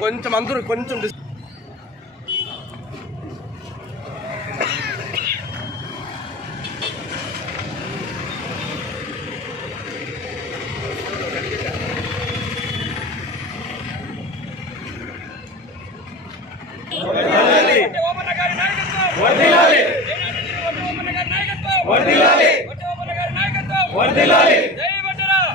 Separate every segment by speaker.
Speaker 1: కొంచెం అందరూ కొంచెం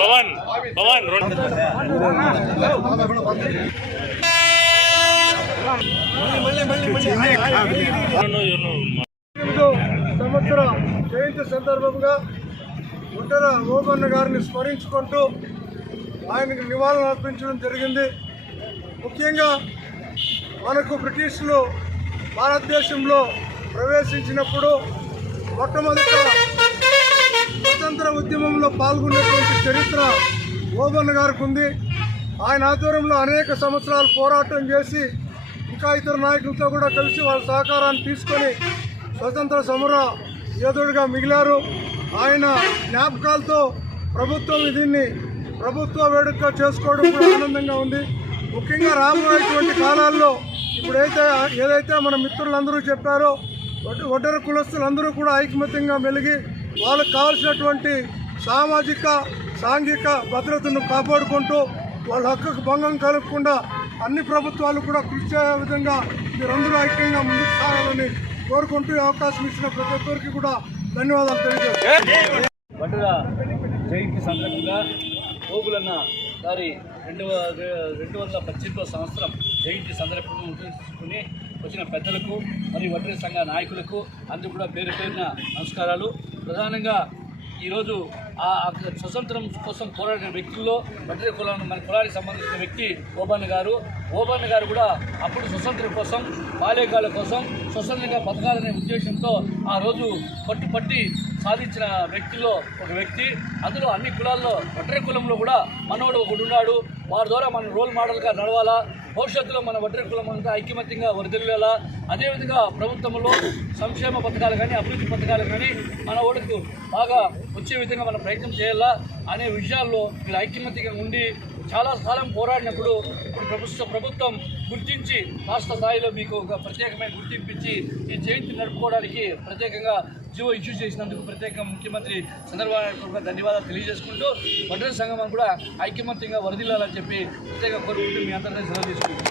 Speaker 2: పవన్ పవన్ రెండు
Speaker 3: సంవత్సర జయంతి సందర్భంగా ఉత్తర ఓబన్న గారిని స్మరించుకుంటూ ఆయనకు నివాళులు అర్పించడం జరిగింది. ముఖ్యంగా మనకు బ్రిటిష్లు భారతదేశంలో ప్రవేశించినప్పుడు మొట్టమొదట స్వాతంత్ర ఉద్యమంలో పాల్గొన్నటువంటి చరిత్ర ఓబన్ గారికి ఉంది. ఆయన ఆధ్వర్యంలో అనేక సంవత్సరాలు పోరాటం చేసి ఇంకా ఇతర నాయకులతో కూడా కలిసి వాళ్ళ సహకారాన్ని తీసుకొని స్వతంత్ర సమర యోధుడిగా మిగిలారు. ఆయన జ్ఞాపకాలతో ప్రభుత్వం దీన్ని ప్రభుత్వ వేడుక చేసుకోవడం కూడా ఆనందంగా ఉంది. ముఖ్యంగా రాబోయేటువంటి కాలాల్లో ఇప్పుడైతే ఏదైతే మన మిత్రులందరూ చెప్పారో ఒడ్డ- ఒడ్డర కులస్తులందరూ కూడా ఐకమత్యంగా మెలిగి వాళ్ళకు కావాల్సినటువంటి సామాజిక సాంఘిక భద్రతను కాపాడుకుంటూ వాళ్ళ హక్కుకు భంగం కలగకుండా అన్ని ప్రభుత్వాలు కూడా కృషి చేసే విధంగా మీరందరూ ఐక్యంగా ముందుకు సాగాలని కోరుకుంటూ అవకాశం ఇచ్చిన ప్రతి ఒక్కరికి కూడా ధన్యవాదాలు తెలియజేస్తాను
Speaker 4: జయంతి సందర్భంగా ఓగులన్న గారి రెండు రెండు వందల పద్దెనిమిదో సంవత్సరం జయంతి సందర్భంగా ఉద్దేశించుకుని వచ్చిన పెద్దలకు మరియు వడ్డీ సంఘ నాయకులకు అందరూ కూడా పేరు పేరున నమస్కారాలు. ప్రధానంగా ఈరోజు ఆ స్వతంత్రం కోసం పోరాడిన వ్యక్తుల్లో వడ్డర కులం మన కులానికి సంబంధించిన వ్యక్తి ఓబన్న గారు. ఓబన్న గారు కూడా అప్పుడు స్వతంత్రం కోసం బాల్యకాల కోసం స్వతంత్రంగా బతకాలనే ఉద్దేశంతో ఆ రోజు పట్టుపట్టి సాధించిన వ్యక్తిలో ఒక వ్యక్తి అందులో అన్ని కులాల్లో వట్రి కులంలో కూడా మనోడు ఒకడు ఉన్నాడు. వారి ద్వారా మనం రోల్ మోడల్గా నడవాలా? భవిష్యత్తులో మన వట్రి కులం అంతా ఐక్యమత్యంగా వరదల్లేలా? అదేవిధంగా ప్రభుత్వంలో సంక్షేమ పథకాలు కానీ అభివృద్ధి పథకాలు కానీ మన ఓటుకు బాగా వచ్చే విధంగా మనం ప్రయత్నం చేయాలా? అనే విషయాల్లో మీరు ఐక్యమత్యంగా ఉండి చాలా కాలం పోరాడినప్పుడు ఇప్పుడు ప్రభుత్వ ప్రభుత్వం గుర్తించి రాష్ట్ర స్థాయిలో మీకు ఒక ప్రత్యేకమైన గుర్తింపు ఇచ్చి ఈ జయంతి నడుపుకోవడానికి ప్రత్యేకంగా జీవో ఇష్యూ చేసినందుకు ప్రత్యేకంగా ముఖ్యమంత్రి చంద్రబాబు నాయుడు ధన్యవాదాలు తెలియజేసుకుంటూ వడ్డర సంఘం కూడా ఐక్యమత్యంగా వరదిల్లాలని చెప్పి ప్రత్యేక కోరుకుంటూ మీ అందరినీ సెలవు తీసుకుంటాం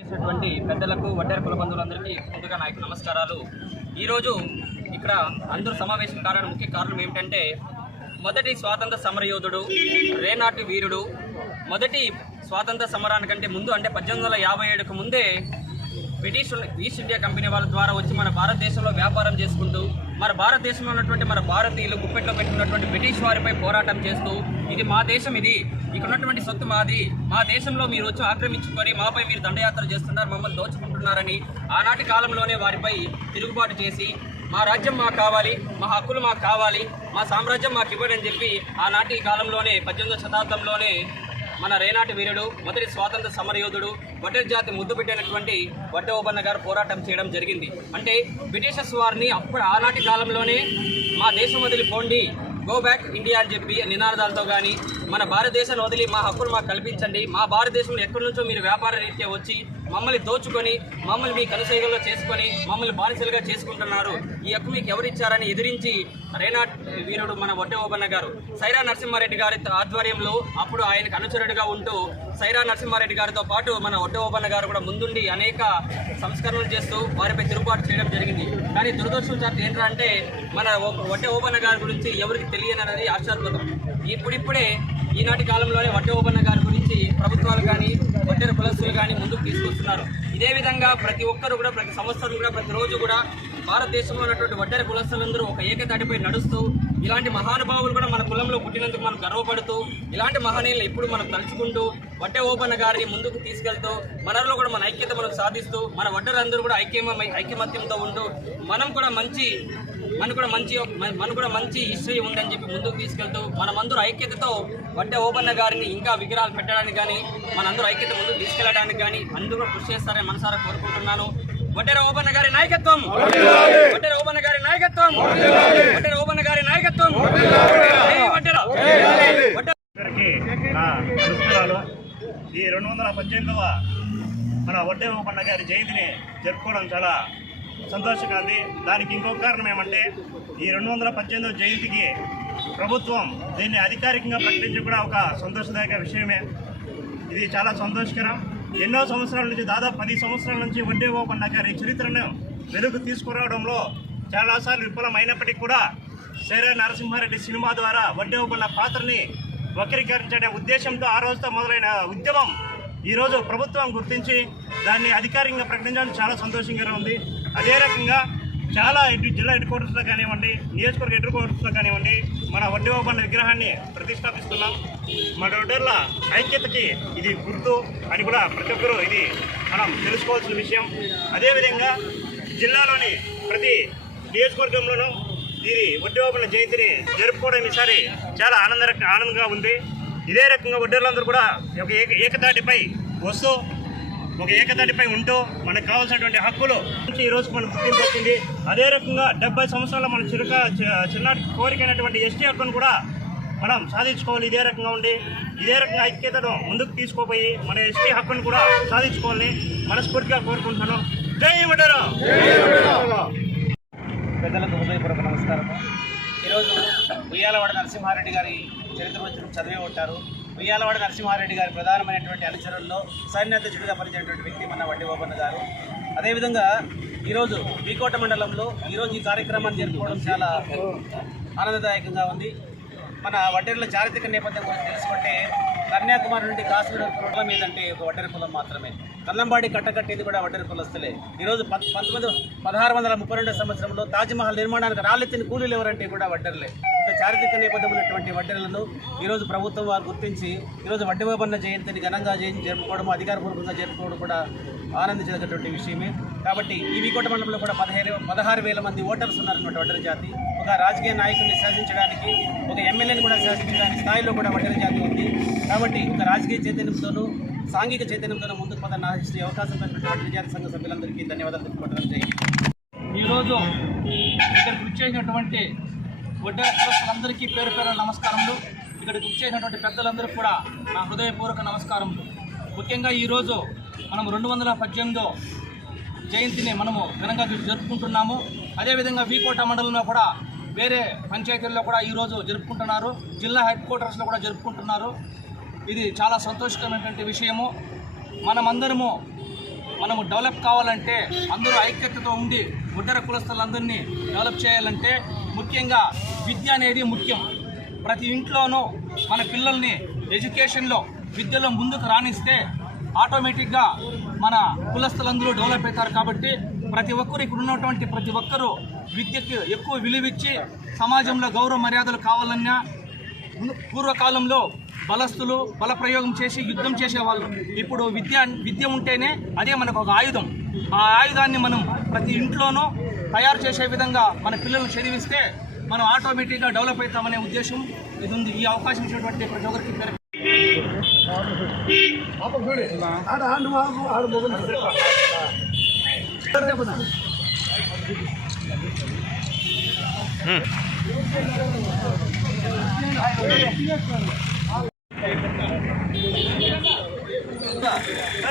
Speaker 5: చేసినటువంటి పెద్దలకు వడ్డర కుల బంధువులందరికీ ముందుగా నాకు నమస్కారాలు. ఈరోజు ఇక్కడ అందరూ సమావేశం కారణం ముఖ్య కారణం ఏమిటంటే మొదటి స్వాతంత్ర సమరయోధుడు రేనాటి వీరుడు మొదటి స్వాతంత్ర సమరానికంటే ముందు అంటే పద్దెనిమిది వందల యాభై ఏడుకు ముందే బ్రిటిష్ ఈస్ట్ ఇండియా కంపెనీ వాళ్ళ ద్వారా వచ్చి మన భారతదేశంలో వ్యాపారం చేసుకుంటూ మన భారతదేశంలో ఉన్నటువంటి మన భారతీయులు గుప్పెట్లో పెట్టుకున్నటువంటి బ్రిటిష్ వారిపై పోరాటం చేస్తూ ఇది మా దేశం ఇది ఇక్కడ ఉన్నటువంటి సొత్తు మాది మా దేశంలో మీరు వచ్చి ఆక్రమించుకొని మాపై మీరు దండయాత్ర చేస్తున్నారు మమ్మల్ని దోచుకుంటున్నారని ఆనాటి కాలంలోనే వారిపై తిరుగుబాటు చేసి మా రాజ్యం మాకు కావాలి మా హక్కులు మాకు కావాలి మా సామ్రాజ్యం మాకు ఇవ్వడని అని చెప్పి ఆనాటి కాలంలోనే పద్దెనిమిదవ శతాబ్దంలోనే మన రేనాటి వీరుడు మొదటి స్వాతంత్ర సమరయోధుడు వడ్డెర జాతి ముద్దు పెట్టినటువంటి వడ్డ ఓబన్న గారు పోరాటం చేయడం జరిగింది. అంటే బ్రిటిషర్స్ వారిని అప్పుడు ఆనాటి కాలంలోనే మా దేశం వదిలిపోండి గో బ్యాక్ ఇండియా అని చెప్పి నినాదాలతో కానీ మన భారతదేశాన్ని వదిలి మా హక్కులు మాకు కల్పించండి మా భారతదేశంలో ఎక్కడి నుంచో మీరు వ్యాపార రీత్యా వచ్చి మమ్మల్ని దోచుకొని మమ్మల్ని మీ కనుసైగల్లో చేసుకొని మమ్మల్ని బానిసలుగా చేసుకుంటున్నారు. ఈ హక్కు మీకు ఎవరిచ్చారని ఎదిరించి రేనాట్ వీరుడు మన వడ్డే ఓబన్న గారు. సైరా నరసింహారెడ్డి గారి ఆధ్వర్యంలో అప్పుడు ఆయనకు అనుచరుడిగా ఉంటూ సైరా నరసింహారెడ్డి గారితో పాటు మన వడ్డే ఓబన్న గారు కూడా ముందుండి అనేక సంస్కరణలు చేస్తూ వారిపై తిరుగుబాటు చేయడం జరిగింది. కానీ దురదృష్టవశాత్తు ఏంటంటే మన వడ్డే ఓబన్న గారి గురించి ఎవరికి తెలియనన్నది ఆశ్చర్యపోతాం ఇప్పుడిప్పుడే ఈనాటి కాలంలోనే వడ్డే ఓబన్న గారి గురించి ప్రభుత్వాలు కానీ వడ్డెర కులస్తులు కానీ ముందుకు తీసుకొస్తున్నారు. ఇదే విధంగా ప్రతి ఒక్కరు కూడా ప్రతి సంవత్సరం కూడా ప్రతిరోజు కూడా భారతదేశంలో ఉన్నటువంటి వడ్డెర కులస్తులందరూ ఒక ఏకతాటిపై నడుస్తూ ఇలాంటి మహానుభావులు కూడా మన కులంలో పుట్టినందుకు మనం గర్వపడుతూ ఇలాంటి మహనీయులు ఎప్పుడు మనం తలుచుకుంటూ వడ్డే ఓపెన్న గారిని ముందుకు తీసుకెళ్తూ మనలో కూడా మన ఐక్యత మనం సాధిస్తూ మన వడ్డరందరూ కూడా ఐక్యమై ఐక్యమత్యంతో ఉంటూ మనం కూడా మంచి మనకు కూడా మంచి మనకు కూడా మంచి హిస్టరీ ఉందని చెప్పి ముందుకు తీసుకెళ్తూ మనమందరూ ఐక్యతతో వడ్డే ఓపెన్న గారిని ఇంకా విగ్రహాలు పెట్టడానికి కానీ మనందరూ ఐక్యత ముందుకు తీసుకెళ్ళడానికి కానీ అందరూ కృషి చేస్తారని మనసారా కోరుకుంటున్నాను. వడ్డెర ఓబన్న గారి నాయకత్వం. వడ్డెర ఓబన్న గారి నాయకత్వం. వడ్డెర ఓబన్న గారి నాయకత్వం.
Speaker 6: ఈ రెండు వందల పద్దెనిమిదవ మన వడ్డే ఓపన్న గారి జయంతిని జరుపుకోవడం చాలా సంతోషంగా ఉంది దానికి ఇంకొక కారణం ఏమంటే ఈ రెండు వందల పద్దెనిమిదవ జయంతికి ప్రభుత్వం దీన్ని అధికారికంగా ప్రకటించడం కూడా ఒక సంతోషదాయక విషయమే. ఇది చాలా సంతోషకరం. ఎన్నో సంవత్సరాల నుంచి దాదాపు పది సంవత్సరాల నుంచి వడ్డే ఓపెన్ గారి చరిత్రను వెలుగు తీసుకురావడంలో చాలాసార్లు విఫలమైనప్పటికీ కూడా సరే నరసింహారెడ్డి సినిమా ద్వారా వడ్డే ఓపన్న పాత్రని వక్రీకరించే ఉద్దేశంతో ఆ రోజుతో మొదలైన ఉద్యమం ఈరోజు ప్రభుత్వం గుర్తించి దాన్ని అధికారికంగా ప్రకటించడం చాలా సంతోషంగా ఉంది. అదే రకంగా చాలా ఇటు జిల్లా హెడ్ క్వార్టర్స్లో కానివ్వండి నియోజకవర్గ హెడ్ క్వార్టర్స్లో కానివ్వండి మన వడ్డీ ఓపన్న విగ్రహాన్ని ప్రతిష్టాపిస్తున్నాం. మన వడ్డర్ల ఐక్యతకి ఇది గుర్తు అని కూడా ప్రతి ఒక్కరూ ఇది మనం తెలుసుకోవాల్సిన విషయం. అదేవిధంగా జిల్లాలోని ప్రతి నియోజకవర్గంలోనూ ఇది వడ్డీ జయంతిని జరుపుకోవడం ఈసారి చాలా ఆనంద ఆనందంగా ఉంది. ఇదే రకంగా వడ్డీలందరూ కూడా ఒక ఏక ఏకతాటిపై వస్తూ ఒక ఏకతాటిపై ఉంటూ మనకు కావాల్సినటువంటి హక్కులు నుంచి ఈ మనం మనకు గుర్తింపు వచ్చింది అదే రకంగా డెబ్బై సంవత్సరాల మన చిరుక చి- చిన్నటి కోరిక అయినటువంటి ఎస్టీ హక్కును కూడా మనం సాధించుకోవాలి. ఇదే రకంగా ఉండి ఇదే రకంగా ఐక్యతను ముందుకు తీసుకుపోయి మన ఎస్టీ హక్కును కూడా సాధించుకోవాలని మనస్ఫూర్తిగా కోరుకుంటున్నాను. జై వడ్డరా!
Speaker 7: పెద్దలకు హృదయపూర్వక నమస్కారం ఈరోజు ఉయ్యాలవాడ నరసింహారెడ్డి గారి చరిత్ర వచ్చిన చదివే ఉంటారు ఉయ్యాలవాడ నరసింహారెడ్డి గారి ప్రధానమైనటువంటి అనుచరుల్లో సైన్యాధ్యక్షుడిగా పనిచేసినటువంటి వ్యక్తి మన వడ్డీ ఓబన్న గారు. అదేవిధంగా ఈరోజు బీకోట మండలంలో ఈరోజు ఈ కార్యక్రమాన్ని జరుపుకోవడం చాలా ఆనందదాయకంగా ఉంది. మన వడ్డేరుల చారిత్రక నేపథ్యం గురించి తెలుసుకుంటే కన్యాకుమారి నుండి కాశ్మీర్ కులం మీదంటే ఒక వడ్డెర కులం మాత్రమే. కల్లంబాడి కట్టకట్టేది కూడా వడ్డెర కులస్తులే. ఈరోజు పద్ పంతొమ్మిది పదహారు వందల ముప్పై రెండు సంవత్సరంలో తాజ్మహల్ నిర్మాణానికి రాళ్ళెత్తిన కూలీలు ఎవరంటే కూడా వడ్డెరలే. ఇంత చారిత్రక నేపథ్యం ఉన్నటువంటి వడ్డెరలను ఈరోజు ప్రభుత్వం వారు గుర్తించి ఈరోజు వడ్డెవబన్న జయంతిని ఘనంగా జయంతి జరుపుకోవడం అధికారపూర్వకంగా జరుపుకోవడం కూడా ఆనందించదగ్గటువంటి విషయమే. కాబట్టి ఈ వికోట మండలంలో కూడా పదిహేను పదహారు వేల మంది ఓటర్స్ ఉన్నారన్నమాట వడ్డెర జాతి. ఒక రాజకీయ నాయకుడిని శాసించడానికి ఒక ఎమ్మెల్యేని కూడా శాసించడానికి స్థాయిలో కూడా వడ్డెర జాతి ఉంది. కాబట్టి ఒక రాజకీయ చైతన్యంతోనూ సాంఘిక చైతన్యంతోనూ ముందుకు పదన శ్రీ అవకాశం కలిగినటువంటి విద్యార్థి సంఘ సభ్యులందరికీ ధన్యవాదాలు తెలుపుకోవడం జరిగింది
Speaker 8: ఈరోజు ఇక్కడ కృషి చేసినటువంటి వడ్డెర అందరికీ పేరు పేరు నమస్కారములు. ఇక్కడ కృషి చేసినటువంటి పెద్దలందరికీ కూడా నా హృదయపూర్వక నమస్కారములు. ముఖ్యంగా ఈరోజు మనం రెండు వందల పద్దెనిమిదో జయంతిని మనము ఘనంగా జరుపుకుంటున్నాము. అదేవిధంగా వీకోట మండలంలో కూడా వేరే పంచాయతీల్లో కూడా ఈరోజు జరుపుకుంటున్నారు. జిల్లా హెడ్ క్వార్టర్స్లో కూడా జరుపుకుంటున్నారు. ఇది చాలా సంతోషకరమైనటువంటి విషయము. మనమందరము మనము డెవలప్ కావాలంటే అందరూ ఐక్యతతో ఉండి ఉద్దర కులస్తులందరినీ డెవలప్ చేయాలంటే ముఖ్యంగా విద్య అనేది ముఖ్యం. ప్రతి ఇంట్లోనూ మన పిల్లల్ని ఎడ్యుకేషన్లో విద్యలో ముందుకు రాణిస్తే ఆటోమేటిక్గా మన కులస్తులందరూ డెవలప్ అవుతారు కాబట్టి ప్రతి ఒక్కరు ఇక్కడ ఉన్నటువంటి ప్రతి ఒక్కరూ విద్యకి ఎక్కువ విలువిచ్చి సమాజంలో గౌరవ మర్యాదలు కావాలన్నా పూర్వకాలంలో బలస్తులు బల ప్రయోగం చేసి యుద్ధం చేసేవాళ్ళు. ఇప్పుడు విద్య విద్య ఉంటేనే అదే మనకు ఒక ఆయుధం. ఆ ఆయుధాన్ని మనం ప్రతి ఇంట్లోనూ తయారు చేసే విధంగా మన పిల్లల్ని చదివిస్తే మనం ఆటోమేటిక్గా డెవలప్ అవుతామనే ఉద్దేశం ఇది ఉంది ఈ అవకాశం ఇచ్చినటువంటి ప్రతి ఒక్కరికి పేరు.